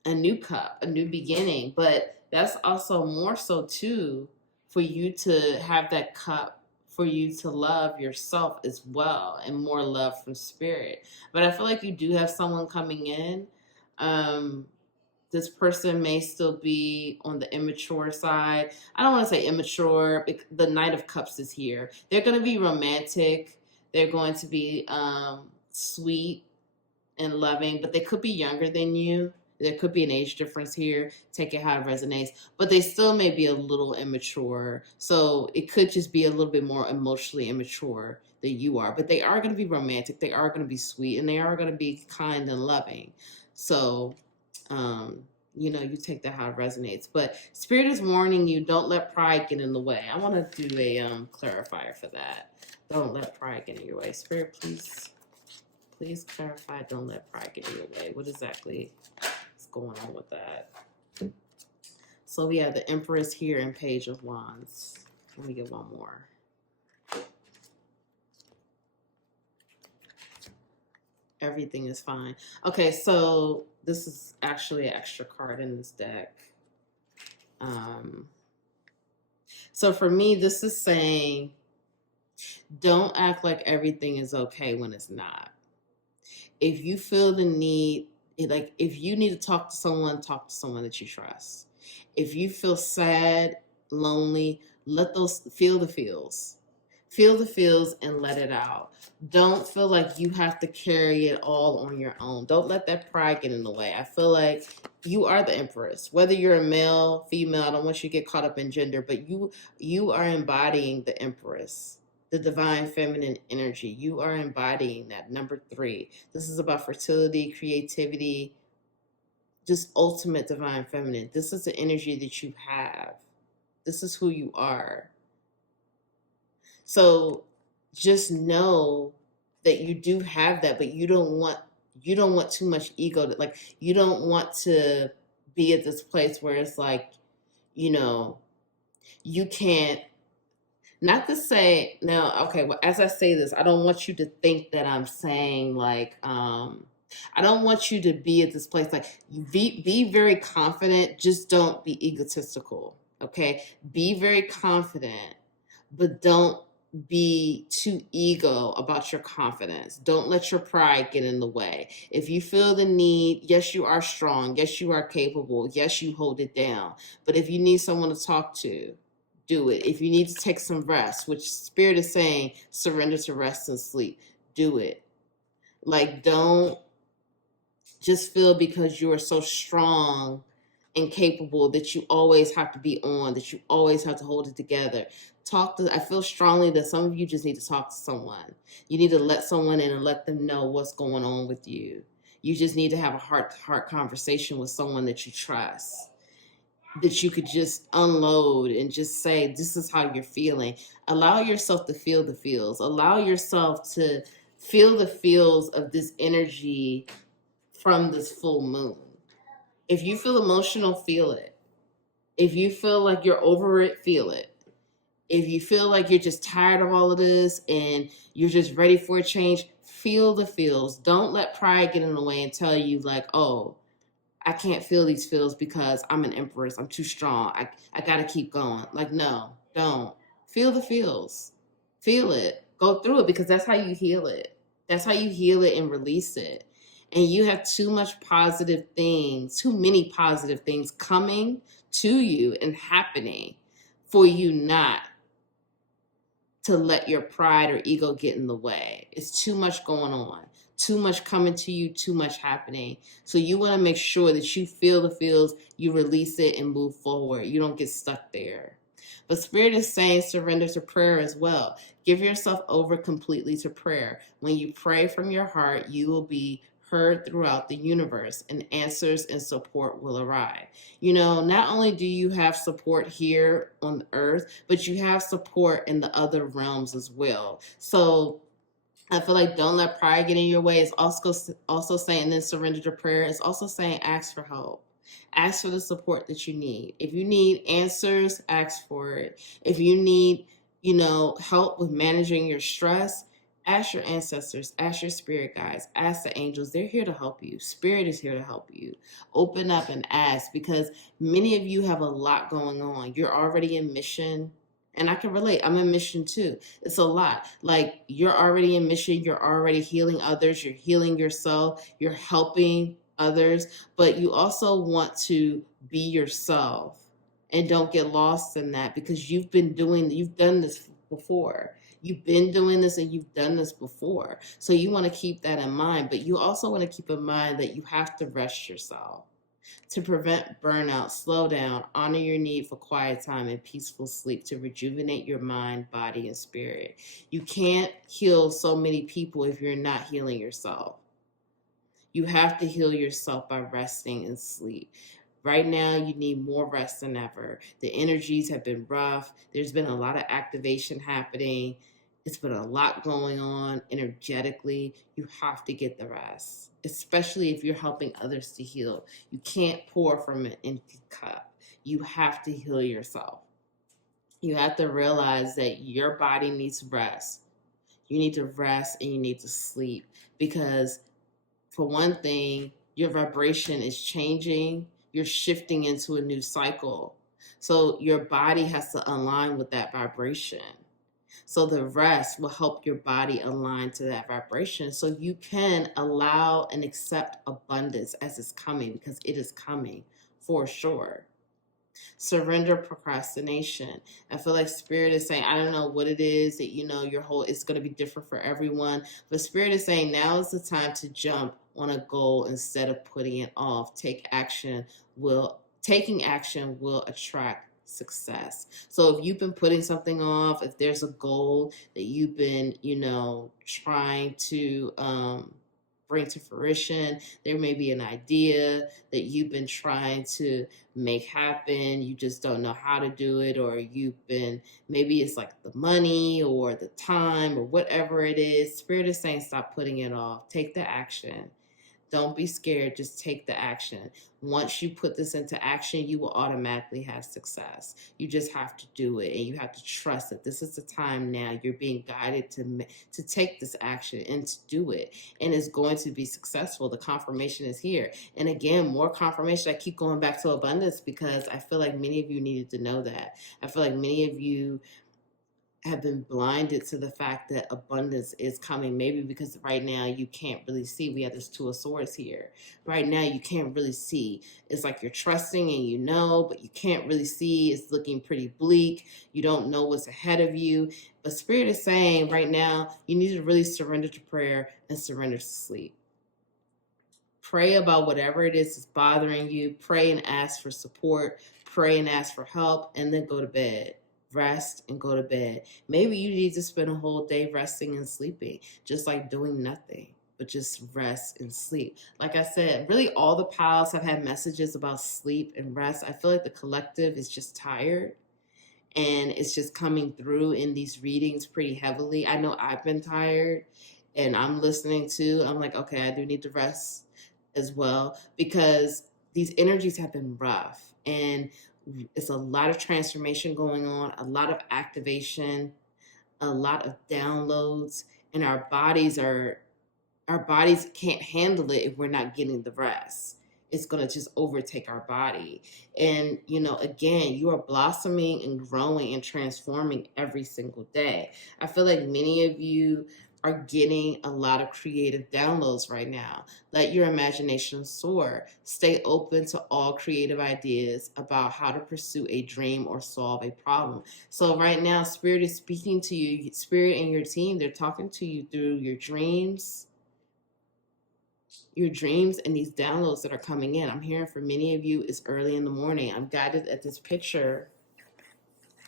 a new cup, a new beginning. But that's also more so, too, for you to have that cup, for you to love yourself as well, and more love from Spirit. But I feel like you do have someone coming in. This person may still be on the immature side. I don't want to say immature. The Knight of Cups is here. They're going to be romantic. They're going to be sweet and loving, but they could be younger than you. There could be an age difference here. Take it how it resonates. But they still may be a little immature. So it could just be a little bit more emotionally immature than you are. But they are going to be romantic. They are going to be sweet. And they are going to be kind and loving. So, you take that how it resonates. But Spirit is warning you, don't let pride get in the way. I want to do a clarifier for that. Don't let pride get in your way. Spirit, please clarify, don't let pride get in your way. What exactly is going on with that? So we have the Empress here and Page of Wands. Let me get one more. Everything is fine. Okay, so this is actually an extra card in this deck. So for me, this is saying, don't act like everything is okay when it's not. If you feel the need, like if you need to talk to someone that you trust. If you feel sad, lonely, feel the feels. Feel the feels and let it out. Don't feel like you have to carry it all on your own. Don't let that pride get in the way. I feel like you are the Empress. Whether you're a male, female, I don't want you to get caught up in gender, but you are embodying the Empress, the divine feminine energy. You are embodying that. Number 3. This is about fertility, creativity, just ultimate divine feminine. This is the energy that you have. This is who you are. So just know that you do have that, but you don't want too much ego. You don't want to be at this place where it's like, you can't, not to say now, okay, well, as I say this, I don't want you to think that I'm saying I don't want you to be at this place. Be very confident. Just don't be egotistical. Okay. Be very confident, but don't be too ego about your confidence. Don't let your pride get in the way. If you feel the need, yes, you are strong. Yes, you are capable. Yes, you hold it down. But if you need someone to talk to, do it. If you need to take some rest, which Spirit is saying, surrender to rest and sleep, do it. Don't just feel because you are so strong and capable that you always have to be on, that you always have to hold it together. I feel strongly that some of you just need to talk to someone. You need to let someone in and let them know what's going on with you. You just need to have a heart-to-heart conversation with someone that you trust. that you could just unload and just say, this is how you're feeling. Allow yourself to feel the feels. Allow yourself to feel the feels of this energy from this full moon. If you feel emotional, feel it. If you feel like you're over it, feel it. If you feel like you're just tired of all of this and you're just ready for a change, feel the feels. Don't let pride get in the way and tell you like, oh, I can't feel these feels because I'm an empress. I'm too strong. I got to keep going. Like, no, don't. Feel the feels. Feel it. Go through it because that's how you heal it. That's how you heal it and release it. And you have too much positive things, too many positive things coming to you and happening for you not to let your pride or ego get in the way. It's too much going on, too much coming to you, too much happening. So you want to make sure that you feel the feels, you release it and move forward. You don't get stuck there. But Spirit is saying surrender to prayer as well. Give yourself over completely to prayer. When you pray from your heart, you will be heard throughout the universe, and answers and support will arrive. You know, not only do you have support here on earth, but you have support in the other realms as well. So I feel like don't let pride get in your way. It's also saying then surrender to prayer. It's also saying ask for help. Ask for the support that you need. If you need answers, ask for it. If you need, help with managing your stress, ask your ancestors, ask your spirit guides, ask the angels. They're here to help you. Spirit is here to help you. Open up and ask because many of you have a lot going on. You're already in mission. And I can relate. I'm in mission too. It's a lot. Like you're already in mission. You're already healing others. You're healing yourself. You're helping others. But you also want to be yourself and don't get lost in that because you've done this before. You've been doing this and you've done this before. So you want to keep that in mind. But you also want to keep in mind that you have to rest yourself. To prevent burnout, slow down, honor your need for quiet time and peaceful sleep to rejuvenate your mind, body, and spirit. You can't heal so many people if you're not healing yourself. You have to heal yourself by resting and sleep. Right now, you need more rest than ever. The energies have been rough. There's been a lot of activation happening. It's been a lot going on energetically. You have to get the rest, especially if you're helping others to heal. You can't pour from an empty cup. You have to heal yourself. You have to realize that your body needs rest. You need to rest and you need to sleep because, for one thing, your vibration is changing. You're shifting into a new cycle. So your body has to align with that vibration. So the rest will help your body align to that vibration so you can allow and accept abundance as it's coming because it is coming for sure. Surrender procrastination. I feel like Spirit is saying, I don't know what it is that, it's going to be different for everyone. But Spirit is saying now is the time to jump on a goal instead of putting it off. Taking action will attract success. So if you've been putting something off, if there's a goal that you've been, trying to bring to fruition, there may be an idea that you've been trying to make happen, you just don't know how to do it, or maybe it's like the money or the time or whatever it is. Spirit is saying stop putting it off. Take the action. Don't be scared. Just take the action. Once you put this into action, you will automatically have success. You just have to do it, and you have to trust that this is the time now. You're being guided to take this action and to do it, and it's going to be successful. The confirmation is here. And again, more confirmation. I keep going back to abundance because I feel like many of you needed to know that. I feel like many of you have been blinded to the fact that abundance is coming, maybe because right now you can't really see. We have this Two of Swords here. Right now you can't really see. It's like you're trusting and but you can't really see. It's looking pretty bleak. You don't know what's ahead of you. But Spirit is saying right now you need to really surrender to prayer and surrender to sleep. Pray about whatever it is that's bothering you. Pray and ask for support. Pray and ask for help, and then go to bed. Rest and go to bed. Maybe you need to spend a whole day resting and sleeping, just like doing nothing. but just rest and sleep. Like I said, really all the pals have had messages about sleep and rest. I feel like the collective is just tired, and it's just coming through in these readings pretty heavily. I know I've been tired, and I'm listening too. I'm like, okay, I do need to rest as well, because these energies have been rough, and it's a lot of transformation going on, a lot of activation, a lot of downloads, and our bodies can't handle it if we're not getting the rest. It's going to just overtake our body. And, again, you are blossoming and growing and transforming every single day. I feel like many of you are getting a lot of creative downloads right now. Let your imagination soar. Stay open to all creative ideas about how to pursue a dream or solve a problem. So right now, Spirit is speaking to you. Spirit and your team, they're talking to you through your dreams and these downloads that are coming in. I'm hearing for many of you, it's early in the morning. I'm guided at this picture.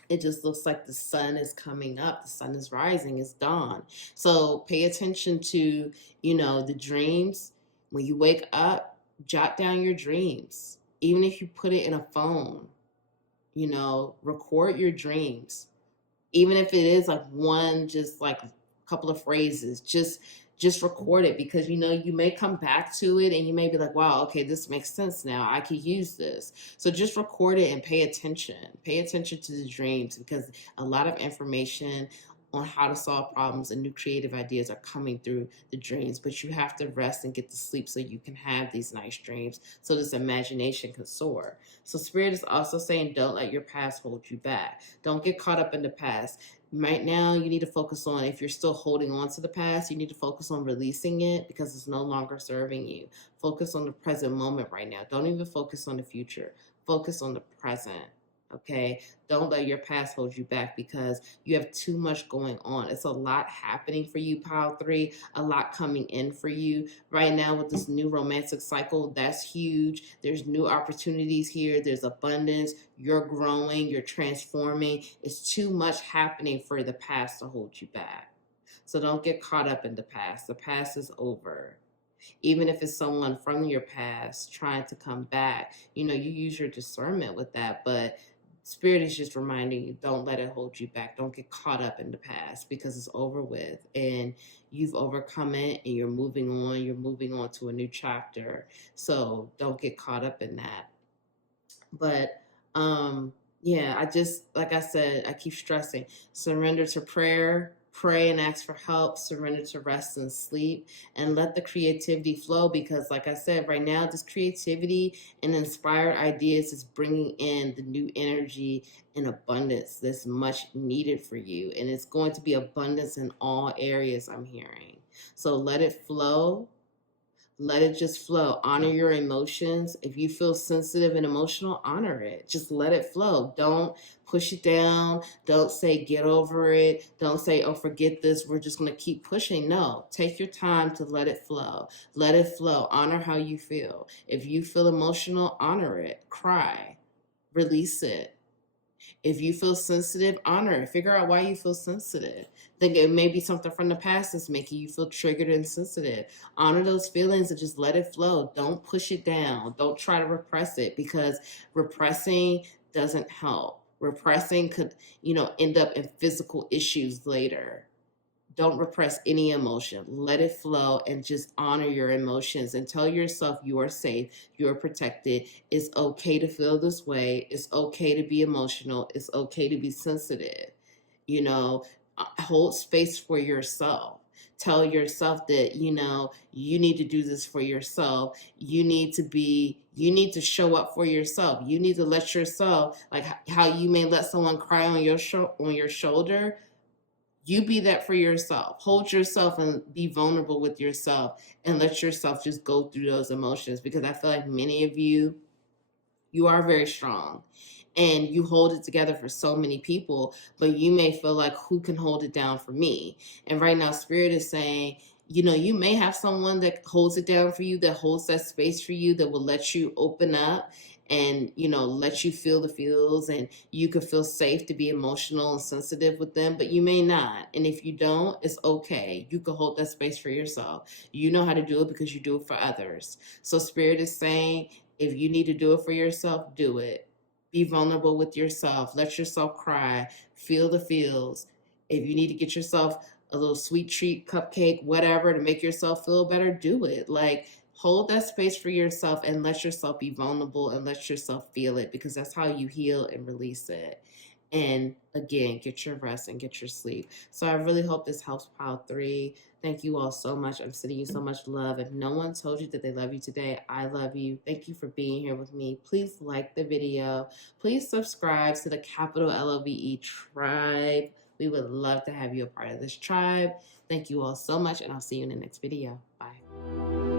It just looks like the sun is coming up. The sun is rising. It's dawn. So pay attention to, the dreams. When you wake up, jot down your dreams. Even if you put it in a phone, record your dreams. Even if it is like one, just like a couple of phrases, just record it, because you may come back to it and you may be like, wow, okay, this makes sense now. I could use this. So just record it and pay attention. Pay attention to the dreams, because a lot of information on how to solve problems and new creative ideas are coming through the dreams. But you have to rest and get to sleep so you can have these nice dreams, so this imagination can soar. So Spirit is also saying, don't let your past hold you back. Don't get caught up in the past. Right now, you need to focus on, if you're still holding on to the past, you need to focus on releasing it, because it's no longer serving you. Focus on the present moment right now. Don't even focus on the future. Focus on the present, okay? Don't let your past hold you back, because you have too much going on. It's a lot happening for you, Pile 3, a lot coming in for you. Right now with this new romantic cycle, that's huge. There's new opportunities here. There's abundance. You're growing. You're transforming. It's too much happening for the past to hold you back. So don't get caught up in the past. The past is over. Even if it's someone from your past trying to come back, you use your discernment with that, but Spirit is just reminding you, don't let it hold you back. Don't get caught up in the past, because it's over with and you've overcome it and you're moving on. You're moving on to a new chapter. So don't get caught up in that. But yeah, like I said, I keep stressing, surrender to prayer. Pray and ask for help, surrender to rest and sleep, and let the creativity flow, because like I said, right now, this creativity and inspired ideas is bringing in the new energy and abundance that's much needed for you. And it's going to be abundance in all areas, I'm hearing. So let it flow. Let it just flow. Honor your emotions. If you feel sensitive and emotional, honor it. Just let it flow. Don't push it down. Don't say get over it. Don't say, oh, forget this. We're just going to keep pushing. No, take your time to let it flow. Let it flow. Honor how you feel. If you feel emotional, honor it. Cry. Release it. If you feel sensitive, honor it. Figure out why you feel sensitive. Think it may be something from the past that's making you feel triggered and sensitive. Honor those feelings and just let it flow. Don't push it down. Don't try to repress it, because repressing doesn't help. Repressing could, end up in physical issues later. Don't repress any emotion. Let it flow and just honor your emotions and tell yourself you are safe, you are protected. It's okay to feel this way. It's okay to be emotional. It's okay to be sensitive. Hold space for yourself. Tell yourself that, you need to do this for yourself. You need to show up for yourself. You need to let yourself, like how you may let someone cry on your shoulder. You be that for yourself. Hold yourself and be vulnerable with yourself and let yourself just go through those emotions, because I feel like many of you are very strong and you hold it together for so many people, but you may feel like, who can hold it down for me? And right now, Spirit is saying, you may have someone that holds it down for you, that holds that space for you, that will let you open up and, let you feel the feels, and you could feel safe to be emotional and sensitive with them, but you may not. And if you don't, it's okay. You can hold that space for yourself. You know how to do it because you do it for others. So Spirit is saying, if you need to do it for yourself, do it. Be vulnerable with yourself. Let yourself cry. Feel the feels. If you need to get yourself a little sweet treat, cupcake, whatever, to make yourself feel better, do it. Like, hold that space for yourself and let yourself be vulnerable and let yourself feel it, because that's how you heal and release it. And again, get your rest and get your sleep. So I really hope this helps Pile 3. Thank you all so much. I'm sending you so much love. If no one told you that they love you today, I love you. Thank you for being here with me. Please like the video. Please subscribe to the capital LOVE tribe. We would love to have you a part of this tribe. Thank you all so much, and I'll see you in the next video. Bye.